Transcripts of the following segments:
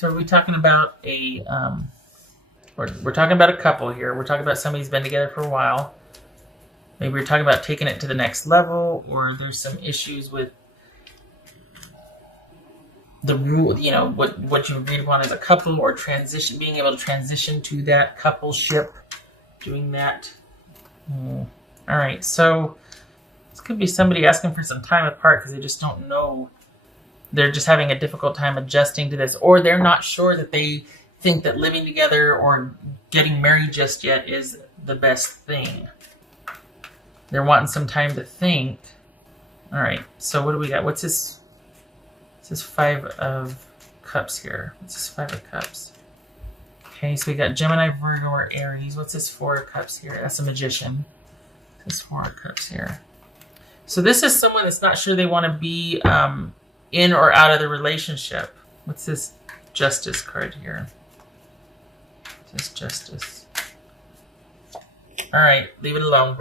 So are we talking about a, we're talking about a couple here. We're talking about somebody who's been together for a while. Maybe we're talking about taking it to the next level, or there's some issues with the rule, you know, what you agreed upon as a couple, or being able to transition to that coupleship, doing that. All right, so this could be somebody asking for some time apart because they just don't know. They're just having a difficult time adjusting to this, or they're not sure that they think that living together or getting married just yet is the best thing. They're wanting some time to think. All right, so what do we got? What's this? This is 5 of Cups here. What's this 5 of Cups? Okay, so we got Gemini, Virgo, or Aries. What's this 4 of Cups here? That's a Magician. This 4 of Cups here. So this is someone that's not sure they want to be in or out of the relationship. What's this Justice card here? This Justice. All right, leave it alone.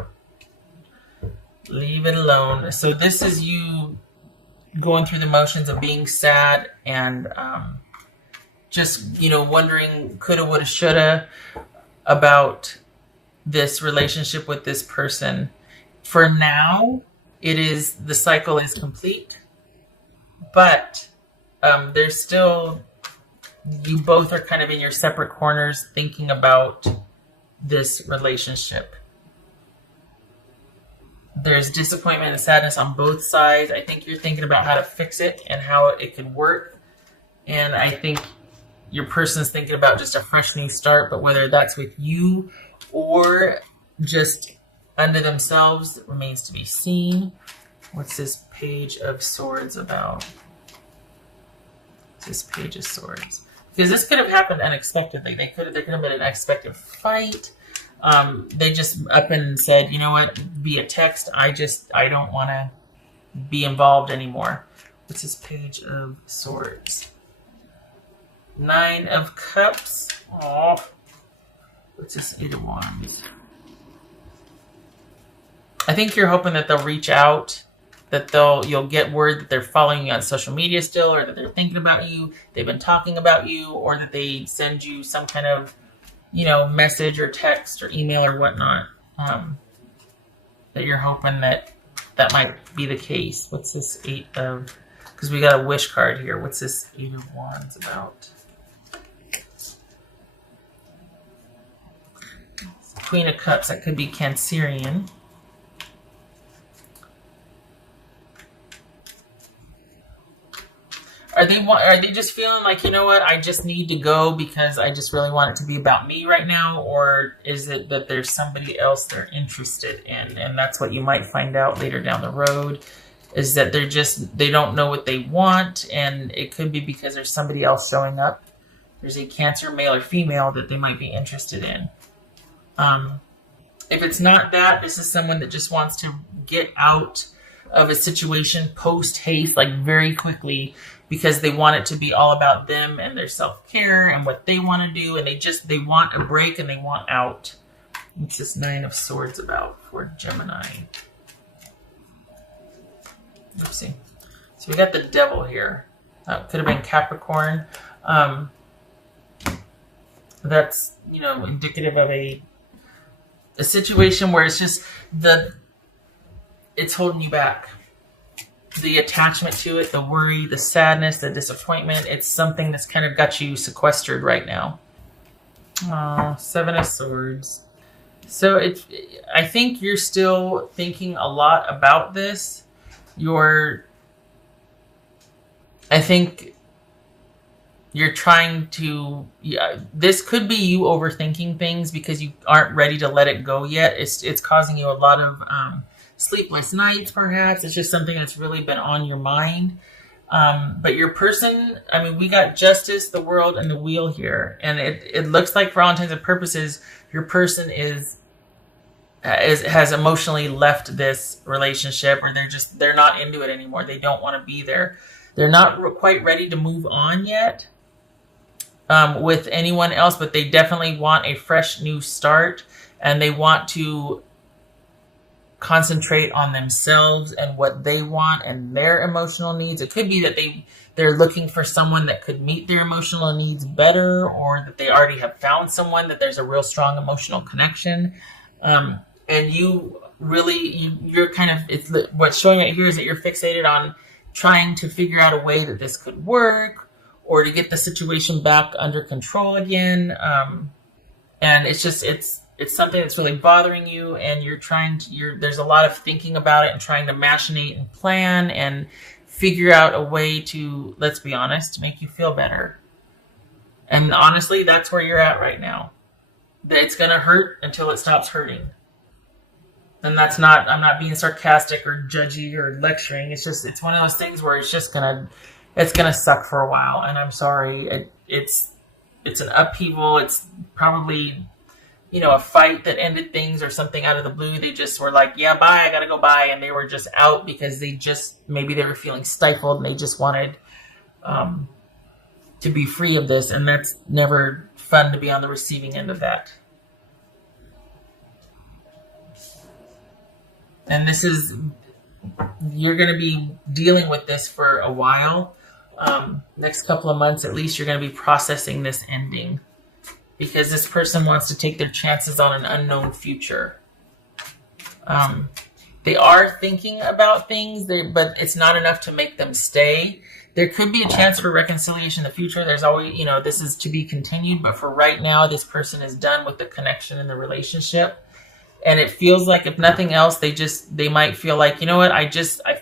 Leave it alone. So this is you going through the motions of being sad and just, you know, wondering coulda, woulda, shoulda about this relationship with this person. For now, the cycle is complete, but there's still, you both are kind of in your separate corners thinking about this relationship. There's disappointment and sadness on both sides. I think you're thinking about how to fix it and how it could work. And I think your person's thinking about just a fresh new start, but whether that's with you or just under themselves remains to be seen. What's this Page of Swords about? What's this Page of Swords? Because this could have happened unexpectedly. There could have been an unexpected fight. They just up and said, you know what, via text, I don't want to be involved anymore. What's this Page of Swords? 9 of Cups. Oh, what's this 8 of Wands? I think you're hoping that they'll reach out, that you'll get word that they're following you on social media still, or that they're thinking about you, they've been talking about you, or that they send you some kind of, you know, message or text or email or whatnot, that you're hoping that might be the case. What's this 8 of, because we got a wish card here. What's this 8 of Wands about? Queen of Cups, that could be Cancerian. Are they just feeling like, you know what, I just need to go because I just really want it to be about me right now? Or is it that there's somebody else they're interested in? And that's what you might find out later down the road, is that they don't know what they want. And it could be because there's somebody else showing up. There's a Cancer, male or female, that they might be interested in. If it's not that, this is someone that just wants to get out of a situation post-haste, like very quickly, because they want it to be all about them and their self-care and what they want to do, and they want a break and they want out. What's this 9 of Swords about for Gemini? Oopsie. So we got the Devil here. That could have been Capricorn. That's, you know, indicative of a situation where it's just it's holding you back. The attachment to it, the worry, the sadness, the disappointment, it's something that's kind of got you sequestered right now. 7 of Swords. So I think you're still thinking a lot about this. I think you're trying to, this could be you overthinking things because you aren't ready to let it go yet. It's causing you a lot of sleepless nights, perhaps. It's just something that's really been on your mind. But your person, I mean, we got Justice, the World, and the Wheel here. And it looks like, for all intents and purposes, your person has emotionally left this relationship, or they're not into it anymore. They don't want to be there. They're not quite ready to move on yet with anyone else, but they definitely want a fresh new start, and they want to concentrate on themselves and what they want and their emotional needs. It could be that they're looking for someone that could meet their emotional needs better, or that they already have found someone that there's a real strong emotional connection. And you really, you're kind of, what's showing right here is that you're fixated on trying to figure out a way that this could work, or to get the situation back under control again. And it's just, it's something that's really bothering you, and there's a lot of thinking about it and trying to machinate and plan and figure out a way to, let's be honest, to make you feel better. And honestly, that's where you're at right now. It's going to hurt until it stops hurting. And I'm not being sarcastic or judgy or lecturing. It's one of those things where it's going to suck for a while. And I'm sorry. It's an upheaval. It's probably, a fight that ended things or something out of the blue. They just were like, yeah, bye, I gotta go bye. And they were just out because maybe they were feeling stifled and they just wanted to be free of this. And that's never fun to be on the receiving end of that. And you're going to be dealing with this for a while. Next couple of months, at least, you're going to be processing this ending. Because this person wants to take their chances on an unknown future. They are thinking about things, but it's not enough to make them stay. There could be a chance for reconciliation in the future. There's always, this is to be continued. But for right now, this person is done with the connection in the relationship. And it feels like, if nothing else, they might feel like, you know what, I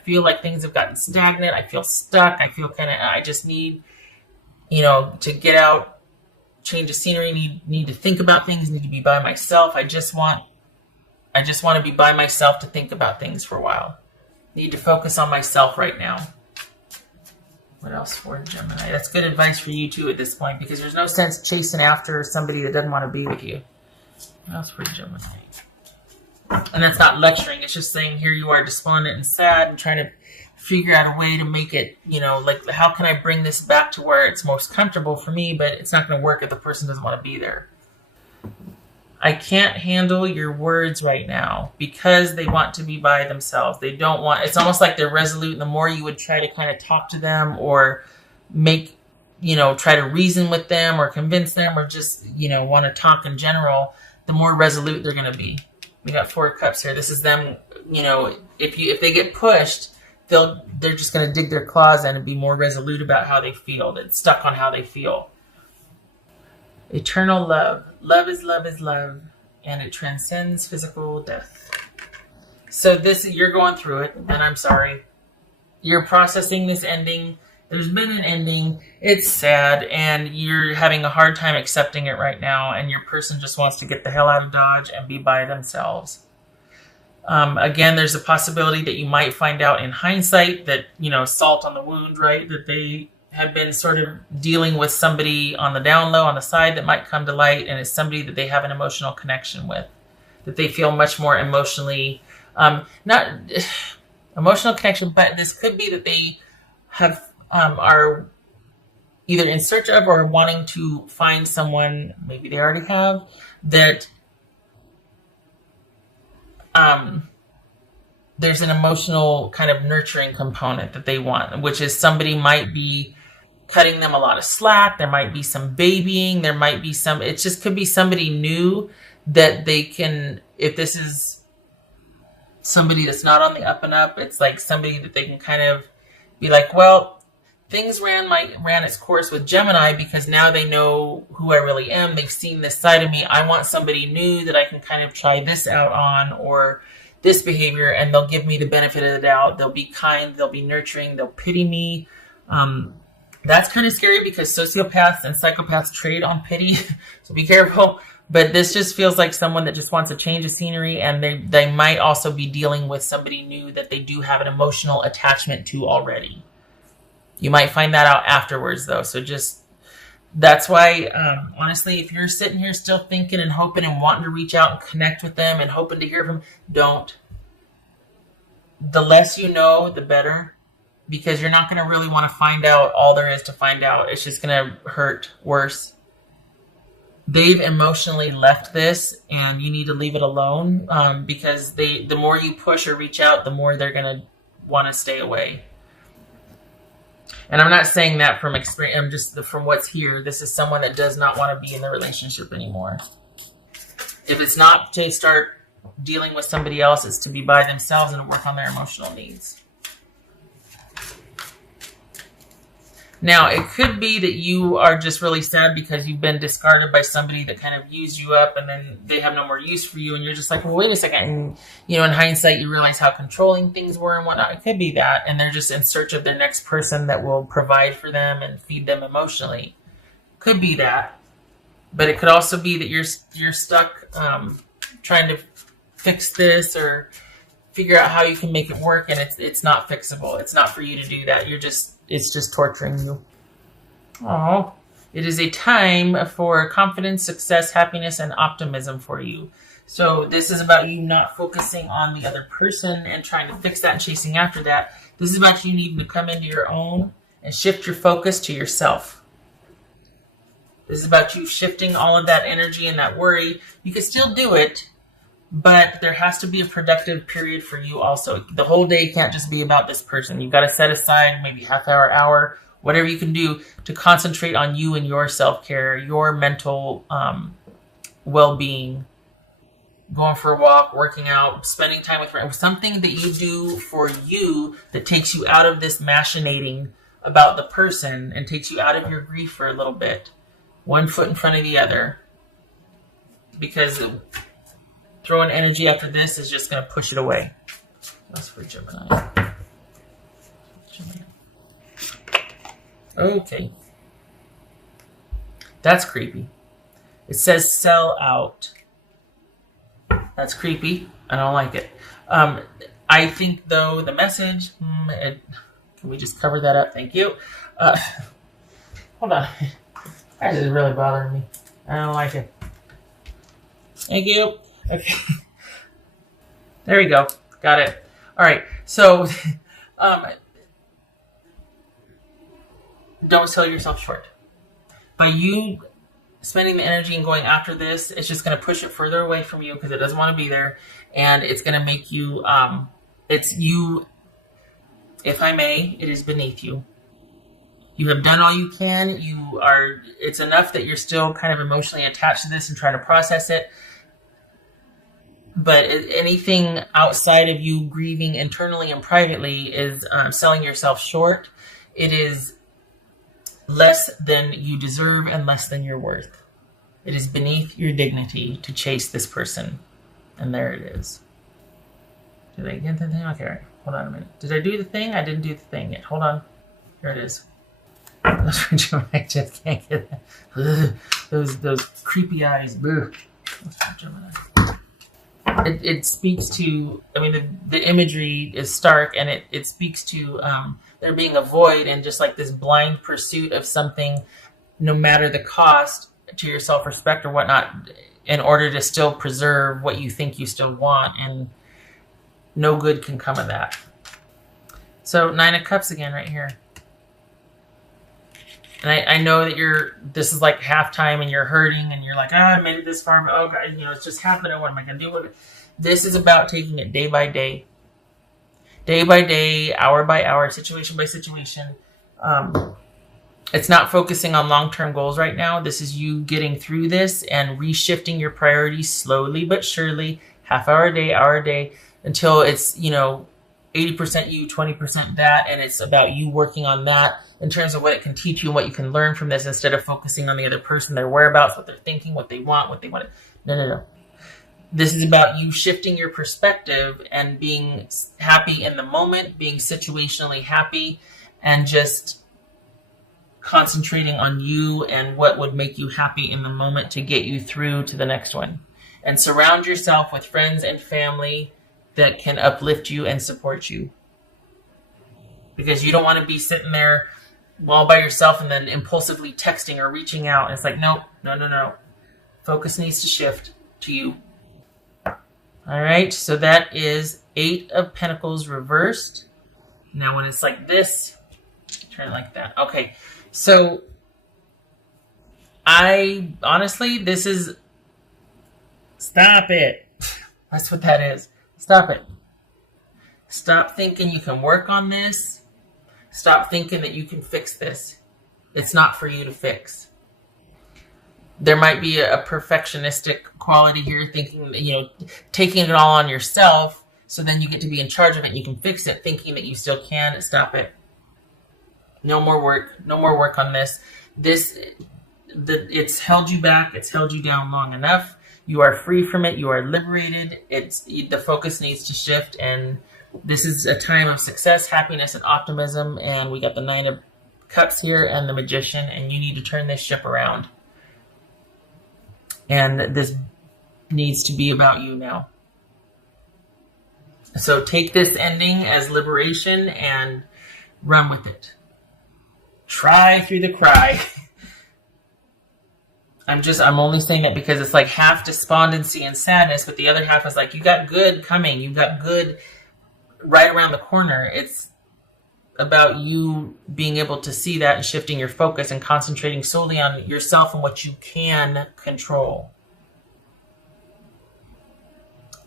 feel like things have gotten stagnant. I feel stuck. I just need, to get out. Change of scenery, need to think about things, need to be by myself. I just want to be by myself to think about things for a while. Need to focus on myself right now. What else for Gemini? That's good advice for you too at this point, because there's no sense chasing after somebody that doesn't want to be with you. What else for Gemini? And that's not lecturing. It's just saying, here you are despondent and sad and trying to figure out a way to make it, like, how can I bring this back to where it's most comfortable for me, but it's not going to work if the person doesn't want to be there. I can't handle your words right now, because they want to be by themselves. They don't want, it's almost like they're resolute. And the more you would try to kind of talk to them or try to reason with them or convince them, or just, want to talk in general, the more resolute they're going to be. We got 4 of Cups here. This is them, if they get pushed, they're just going to dig their claws in and be more resolute about how they feel. They're stuck on how they feel. Eternal love. Love is love is love, and it transcends physical death. So you're going through it, and I'm sorry. You're processing this ending. There's been an ending. It's sad, and you're having a hard time accepting it right now, and your person just wants to get the hell out of Dodge and be by themselves. Again, there's a possibility that you might find out in hindsight that, salt on the wound, right? That they have been sort of dealing with somebody on the down low, on the side, that might come to light, and it's somebody that they have an emotional connection with, that they feel much more emotionally, not emotional connection, but this could be that they are either in search of or wanting to find someone, maybe they already have, that there's an emotional kind of nurturing component that they want, which is somebody might be cutting them a lot of slack. There might be some babying. There might be it just could be somebody new that they can, if this is somebody that's not on the up and up, it's like somebody that they can kind of be like, well, things ran its course with Gemini, because now they know who I really am. They've seen this side of me. I want somebody new that I can kind of try this out on, or this behavior, and they'll give me the benefit of the doubt. They'll be kind. They'll be nurturing. They'll pity me. That's kind of scary, because sociopaths and psychopaths trade on pity. So be careful. But this just feels like someone that just wants a change of scenery, and they might also be dealing with somebody new that they do have an emotional attachment to already. You might find that out afterwards, though. So that's why, honestly, if you're sitting here still thinking and hoping and wanting to reach out and connect with them and hoping to hear from them, don't. The less you know, the better, because you're not going to really want to find out all there is to find out. It's just going to hurt worse. They've emotionally left this, and you need to leave it alone, because the more you push or reach out, the more they're going to want to stay away. And I'm not saying that from experience. I'm just from what's here. This is someone that does not want to be in the relationship anymore. If it's not to start dealing with somebody else, it's to be by themselves and to work on their emotional needs. Now, it could be that you are just really sad because you've been discarded by somebody that kind of used you up, and then they have no more use for you, and you're just like, well, wait a second. And, in hindsight, you realize how controlling things were and whatnot. It could be that, and they're just in search of their next person that will provide for them and feed them emotionally. Could be that. But it could also be that you're stuck trying to fix this or figure out how you can make it work, and it's not fixable. It's not for you to do that. It's just torturing you. Oh, it is a time for confidence, success, happiness, and optimism for you. So this is about you not focusing on the other person and trying to fix that and chasing after that. This is about you needing to come into your own and shift your focus to yourself. This is about you shifting all of that energy and that worry. You can still do it, but there has to be a productive period for you also. The whole day can't just be about this person. You've got to set aside maybe half hour, whatever you can do to concentrate on you and your self-care, your mental well-being, going for a walk, working out, spending time with friends, something that you do for you that takes you out of this machinating about the person and takes you out of your grief for a little bit. One foot in front of the other. Because throwing energy after this is just going to push it away. That's for Gemini. Okay. That's creepy. It says sell out. That's creepy. I don't like it. I think, though, the message... can we just cover that up? Thank you. Hold on. That is really bothering me. I don't like it. Thank you. Okay. There we go. Got it. All right. So, don't sell yourself short. By you spending the energy and going after this, it's just going to push it further away from you because it doesn't want to be there. And it's going to make you, it's you, if I may, it is beneath you. You have done all you can. It's enough that you're still kind of emotionally attached to this and trying to process it. But anything outside of you grieving internally and privately is selling yourself short. It is less than you deserve and less than you're worth. It is beneath your dignity to chase this person. And there it is. Did I get the thing? Okay, all right. Hold on a minute. Did I do the thing? I didn't do the thing yet. Hold on. Here it is. I just can't get that. Those creepy eyes. Gemini. It speaks to, the imagery is stark, and it speaks to there being a void and just like this blind pursuit of something, no matter the cost to your self-respect or whatnot, in order to still preserve what you think you still want, and no good can come of that. So 9 of Cups again right here. And I know that this is like halftime and you're hurting and you're like, I made it this far, but oh God, it's just happening. What am I going to do with it? This is about taking it day by day, hour by hour, situation by situation. It's not focusing on long-term goals right now. This is you getting through this and reshifting your priorities slowly but surely, hour a day, until it's, 80% you, 20% that, and it's about you working on that in terms of what it can teach you and what you can learn from this instead of focusing on the other person, their whereabouts, what they're thinking, what they want. No. This is about you shifting your perspective and being happy in the moment, being situationally happy, and just concentrating on you and what would make you happy in the moment to get you through to the next one. And surround yourself with friends and family that can uplift you and support you. Because you don't want to be sitting there all by yourself and then impulsively texting or reaching out. It's like, no. Focus needs to shift to you. All right, so that is 8 of Pentacles reversed. Now when it's like this, turn it like that. Okay, so honestly, this is, stop it. That's what that is. Stop it. Stop thinking you can work on this. Stop thinking that you can fix this. It's not for you to fix. There might be a perfectionistic quality here, thinking that, taking it all on yourself, so then you get to be in charge of it and you can fix it, thinking that you still can. Stop it. No more work. No more work on this. It's held you back. It's held you down long enough. You are free from it. You are liberated. The focus needs to shift, and this is a time of success, happiness, and optimism. And we got the Nine of Cups here and the Magician, and you need to turn this ship around. And this needs to be about you now. So take this ending as liberation and run with it. Try through the cry. I'm only saying that because it's like half despondency and sadness, but the other half is like, you got good coming. You got good right around the corner. It's about you being able to see that and shifting your focus and concentrating solely on yourself and what you can control.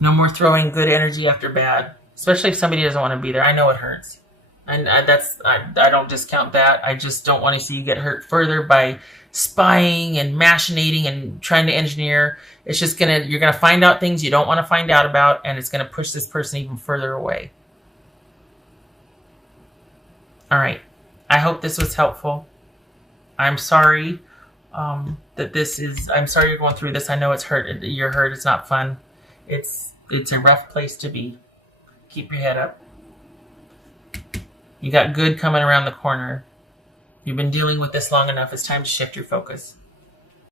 No more throwing good energy after bad, especially if somebody doesn't want to be there. I know it hurts. And I don't discount that. I just don't want to see you get hurt further by spying and machinating and trying to engineer. It's just you're gonna find out things you don't want to find out about, and it's gonna push this person even further away. All right. I hope this was helpful. I'm sorry I'm sorry you're going through this. I know it's hurt. You're hurt. It's not fun. It's a rough place to be. Keep your head up. You got good coming around the corner. You've been dealing with this long enough. It's time to shift your focus.